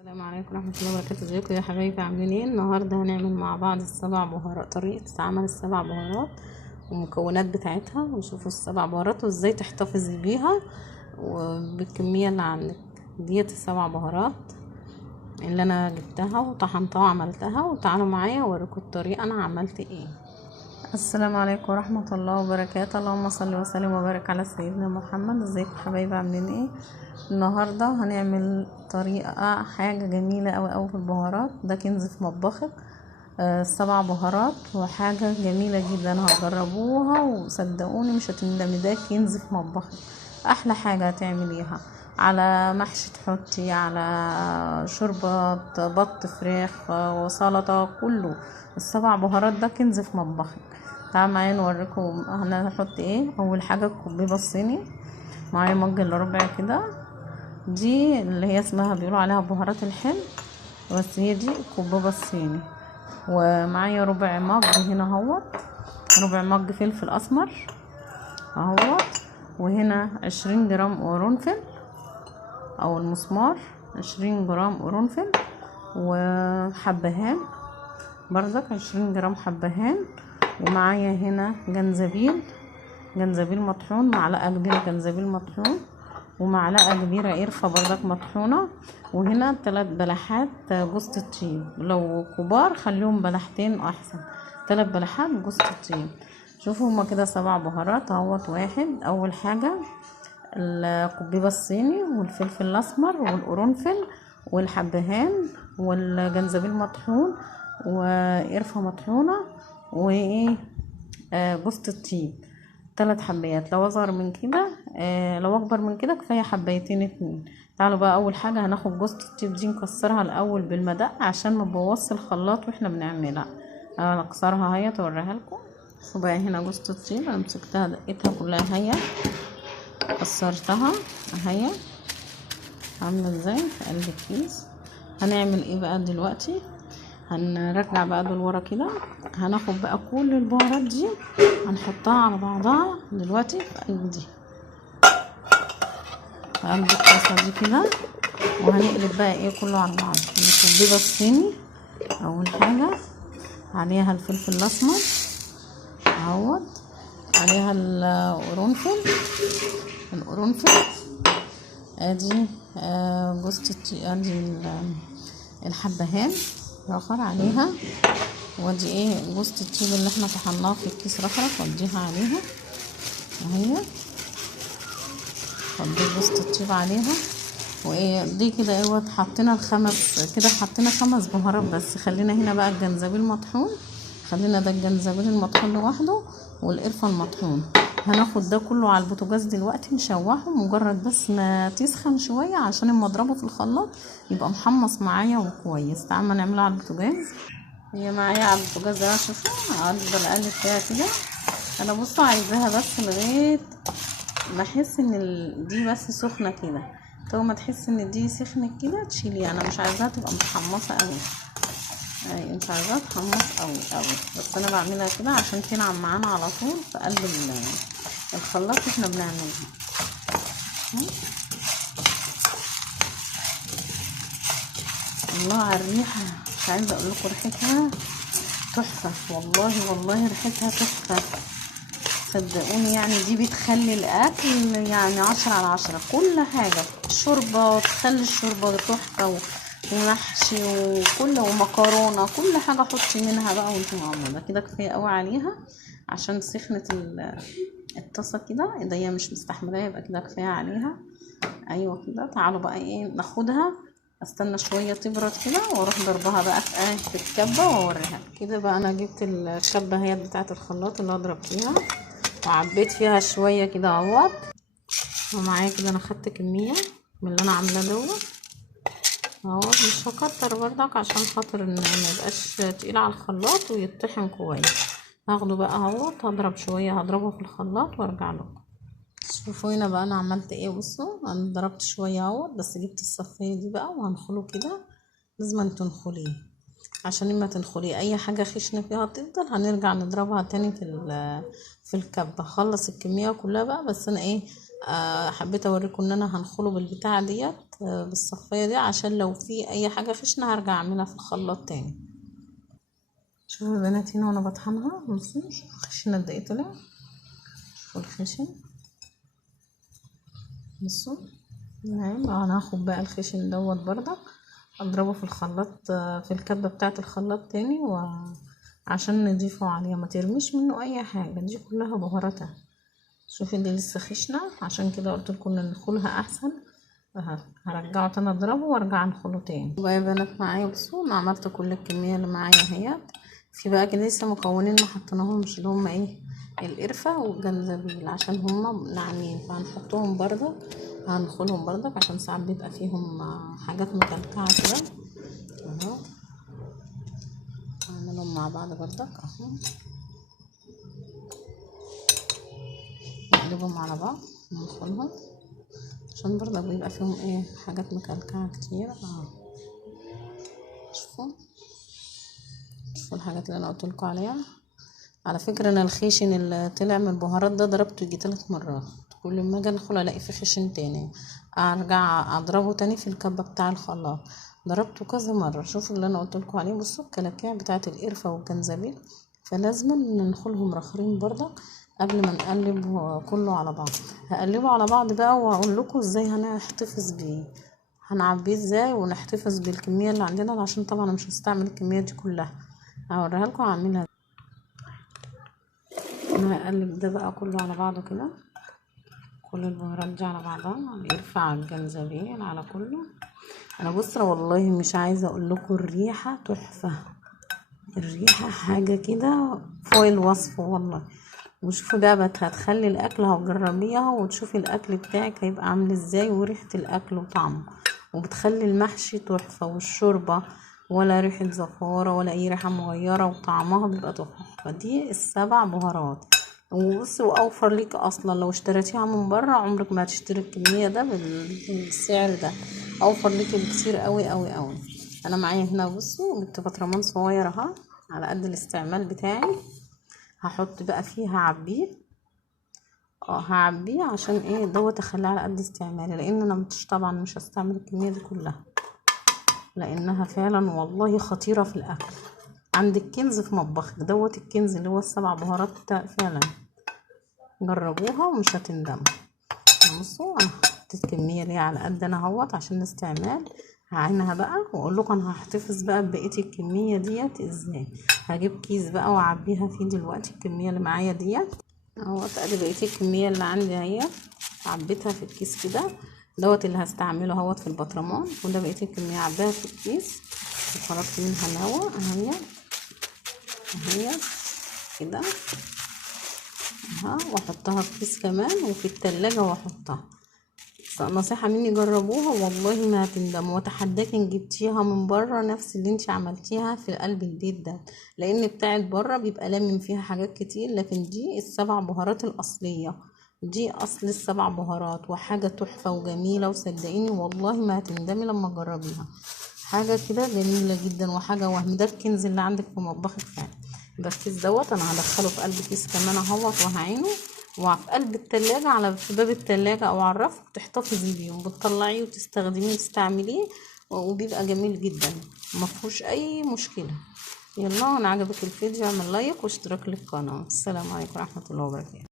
السلام عليكم ورحمة الله وبركاته. ازيكم يا حبايبي، عاملين ايه؟ النهارده هنعمل مع بعض السبع بهارات، طريقة عمل السبع بهارات والمكونات بتاعتها، ونشوفوا السبع بهارات وازاي تحتفظي بيها وبالكمية اللي عندك. ديت السبع بهارات اللي انا جبتها وطحنتها وعملتها، وتعالوا معايا اوريكم الطريقة انا عملت ايه. السلام عليكم ورحمة الله وبركاته. اللهم صل وسلم وبارك على سيدنا محمد. ازيكم حبايبي، عاملين ايه؟ النهارده هنعمل طريقة حاجة جميلة اوي في البهارات، ده كنز في مطبخك. السبع بهارات وحاجة جميلة جدا، هتجربوها وصدقوني مش هتندمي، ده كنز في مطبخك. احلى حاجة هتعمليها على محشي تحطي، على شوربة بط فراخ وسلطة، كله السبع بهارات ده كنز في مطبخك. تعالوا معايا نوريكم هنحط ايه. اول حاجة الكوبيبة الصيني، معايا مج الا ربع كده، دي اللي هي اسمها بيقولوا عليها بهارات الحلو، بس هي دي الكوبيبة الصيني. ومعايا ربع مج هنا اهوت، ربع مج فلفل اسمر اهوت، وهنا 20 جرام قرنفل او المسمار، 20 جرام قرنفل، وحبهان برضك 20 جرام حبهان. ومعايا هنا جنزبيل مطحون، معلقة كبيرة جنزبيل مطحون، ومعلقة كبيرة قرفة برضك مطحونة. وهنا 3 بلحات جوز الطيب، لو كبار خليهم بلحتين احسن، 3 بلحات جوز الطيب. شوفوا هما كده 7 بهارات اهوت. واحد، اول حاجة الكوبيبة الصيني والفلفل الاسمر والقرنفل والحبهان والجنزبيل مطحون وقرفة مطحونة وايه جوز الطيب، 3 حبات. لو اصغر من كده لو اكبر من كده كفايه حبايتين 2. تعالوا بقى اول حاجه هناخد جوز الطيب دي نكسرها الاول بالمدق عشان ما نبوظش الخلاط واحنا بنعملها. اكسرها اهي اوريها لكم. وبقى هنا جوز الطيب انا مسكتها دقيتها كلها اهي، كسرتها اهي عامله ازاي في قلب الكيس. هنعمل ايه بقى دلوقتي؟ هنرجع بقى دول ورا كده، هناخد بقى كل البهارات دي هنحطها على بعضها دلوقتي في قلب دي، في قلب الطاسه دي كده. وهنقلب بقى ايه كله على بعض. الكوبيبه الصيني اول حاجه، عليها الفلفل الاسمر اهوت، عليها القرنفل ادي جوز ادي الحبهان رخر عليها، وادي ايه جوز الطيب اللي احنا طحناه في الكيس رخرة، وديها عليها اهي، ودي جوز الطيب عليها. وايه دي كده ايوه حطينا كده حطينا 5 بهارات بس. خلينا هنا بقى الجنزبيل مطحون، خلينا ده الجنزبيل المطحون لوحده والقرفة المطحون. هناخد ده كله على البوتاجاز دلوقتي نشوحه، مجرد بس ما تسخن شويه عشان اما اضربه في الخلاط يبقى محمص معايا وكويس. تعالوا نعمله على البوتاجاز. هي معايا على البوتاجاز اهي، شوفوا هفضل اقلب فيها كده. انا بصوا عايزاها بس لغايه ما احس ان دي بس سخنه كده، تو ما تحس ان دي سخنت كده تشيليها. انا مش عايزاها تبقى متحمصه قوي، مش عايزاها تحمص قوي، بس انا بعملها كده عشان تنعم معانا على طول في قلب الخلاط احنا بنعملها. الله على الريحه، مش عايزه اقول لكم ريحتها تحفه، والله ريحتها تحفه صدقوني. يعني دي بتخلي الاكل يعني 10/10، كل حاجه شوربه تخلي الشوربه تحفه، ومحشي ومكرونه، كل حاجه حطي منها بقى وانتي معموله كده. كفايه قوي عليها عشان سخنه الطاسه كده، ايديا مش مستحملاه، يبقى كده كفايه عليها. ايوه كده. تعالوا بقى ايه ناخدها، استنى شويه تبرد كده واروح ضربها بقى في الكبه واوريها كده. بقى انا جبت الكبه هي بتاعه الخلاط اللي هضرب فيها، وعبيت فيها شويه كده اهوت. ومعايا كده انا خدت كميه من اللي انا عاملاه دوت اهوت، مش هكتر برضك عشان خاطر ان ما يبقاش تقيل على الخلاط ويطحن كويس. هاخده بقى اهوت، هضرب شويه، هضربه في الخلاط وارجع لكم. شوفوا هنا بقى انا عملت ايه. بصوا انا ضربت شويه اهوت، بس جبت الصفايه دي بقى وهنخله كده. لازم تنخليه عشان اما تنخليه اي حاجه خشنه فيها تفضل، هنرجع نضربها تاني في الكبه. خلص الكميه كلها بقى، بس انا ايه حبيت اوريكم ان انا هنخله بالبتاعه ديت، بالصفايه دي، عشان لو في اي حاجه خشنه هرجع اعملها في الخلاط تاني. شوفوا يا بنات هنا وانا بطحنها، بصوا شوفوا الخشن قد ايه طلع، شوفوا الخشن، بصوا. تمام، انا هاخد بقى الخشن دوت برضك اضربه في الخلاط، في الكبه بتاعه الخلاط تاني، عشان نضيفه عليها ما ترميش منه اي حاجه، دي كلها بهاراتها. شوفي دي لسه خشنه، عشان كده قلت لكم ان ندخلها احسن. هرجعه تاني اضربه وارجع انخله تاني. بقى يا بنات معايا، بصوا انا عملت كل الكميه اللي معايا اهيت. في بقى كده لسه مكونين ما حطيناهمش، اللي هما ايه، القرفه والجنزبيل، عشان هما ناعمين فهنحطهم برضك، هنخلهم برضك عشان ساعات بيبقى فيهم حاجات مكلكعه كده اهو. هعملهم مع بعض برضك اهو، نقلبهم على بعض ونخلهم، عشان برضك بيبقى فيهم ايه حاجات مكلكعه كتير شوفوا الحاجات اللي انا قلت لكم عليها. على فكره انا الخيشن اللي طلع من البهارات ده ضربته يجي 3 مرات، كل ما اجي ادخل الاقي فيه خشن تاني، ارجع اضربه تاني في الكبه بتاع الخلاط. ضربته كذا مره. شوفوا اللي انا قلت لكم عليه، بصوا الكلاكيع بتاعه القرفه والجنزبيل، فلازم ندخلهم رخرين برضك قبل ما نقلب كله على بعض. هقلبه على بعض بقى واقول لكم ازاي هنحتفظ بيه، هنعبيه ازاي ونحتفظ بالكميه اللي عندنا، عشان طبعا مش هستعمل الكميه دي كلها، هوريها لكم هعملها. انا هقلب ده بقى كله على بعضه كده، كل البهارات دي على بعضها، يرفع الجنزبيل على كله. انا بصوا والله مش عايزه اقول لكم الريحه تحفه، الريحه حاجه كده فوق الوصف والله. وشوفوا بقى هتخلي الاكل، هتجربيها وتشوفي الاكل بتاعك هيبقى عامل ازاي، وريحه الاكل وطعمه، وبتخلي المحشي تحفه، والشوربه ولا ريحه زفاره ولا اي ريحه مغيره، وطعمها بيبقى تحفه. دي السبع بهارات. وبصي واوفر ليك اصلا، لو اشتريتيها من بره عمرك ما هتشتري الكميه ده بالسعر ده، اوفر ليكي بكتير قوي قوي قوي. انا معايا هنا بصوا جبت بطرمان صغير اهو على قد الاستعمال بتاعي، هحط بقى فيه هعبيه، هعبيه عشان ايه دوت اخليه على قد استعمالي، لان انا طبعا مش هستعمل الكميه دي كلها، لانها فعلا والله خطيره في الاكل. عندك كنز في مطبخك دوت، الكنز اللي هو السبع بهارات فعلا، جربوها ومش هتندموا. بصوا انا حطيت كميه ليه على قد انا اهوت عشان الاستعمال، هعينها بقى واقول لكم انا هحتفظ بقى ببقيه الكميه ديت ازاي. هجيب كيس بقى واعبيها فيه دلوقتي الكميه اللي معايا ديت اهوت، ادي بقيه الكميه اللي عندي اهي، عبيتها في الكيس كده دوت اللي هستعمله اهوت في البطرمان، وده بقيه الكميه عباها في الكيس وخرجت منها الهوا اهي كده واحطها في كيس كمان وفي التلاجة واحطها. نصيحة مني جربوها والله ما هتندموا، واتحداكي ان جبتيها من بره نفس اللي انتي عملتيها في قلب البيت ده، لان بتاعت بره بيبقى لامم فيها حاجات كتير، لكن دي السبع بهارات الاصلية، دي اصل السبع بهارات، وحاجة تحفة وجميلة، وصدقيني والله ما هتندمي لما تجربيها، حاجة كده جميلة جدا وحاجة وهم. ده الكنز اللي عندك في مطبخك فعلا. يبقى الكيس دوت انا هدخله في قلب كيس كمان اهوت وهعينه، وفي قلب التلاجة على في باب التلاجة او على الرف تحتفظي بيه، وبتطلعيه وتستخدميه وتستعمليه، وبيبقى جميل جدا مفهوش اي مشكلة. يلا، انا عجبك الفيديو اعمل لايك واشتراك للقناة. السلام عليكم ورحمة الله وبركاته.